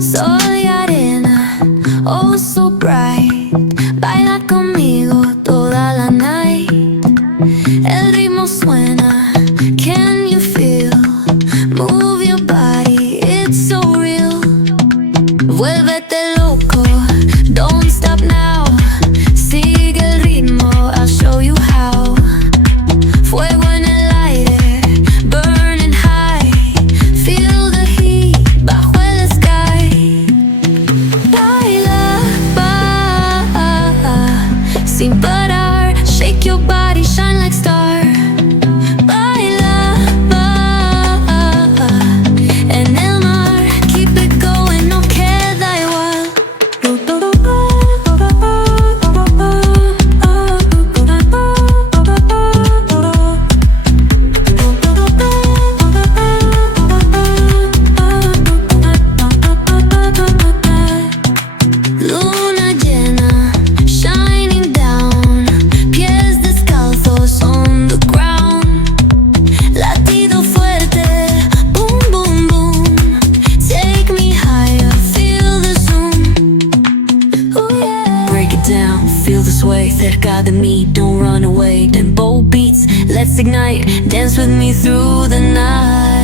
Soy arena, oh so bright. Baila conmigo toda la night. El ritmo suena, can you feel? Move your body, it's so real. Vuélvete loco, don't stop now. Sigue el ritmo, I'll show you how. Fuego en el aire, burning high. Feel the heat bajo el sky. Baila, sin parar. Shake your body, shine like star. Baila, en el mar. Keep it going, no queda igual. Luna llena, shining down. Pies descalzos on the ground. Latido fuerte, boom, boom, boom. Take me higher, feel the zoom. Ooh, yeah. Break it down, feel the sway. Cerca de mí, don't run away. Tempo beats, let's ignite. Dance with me through the night.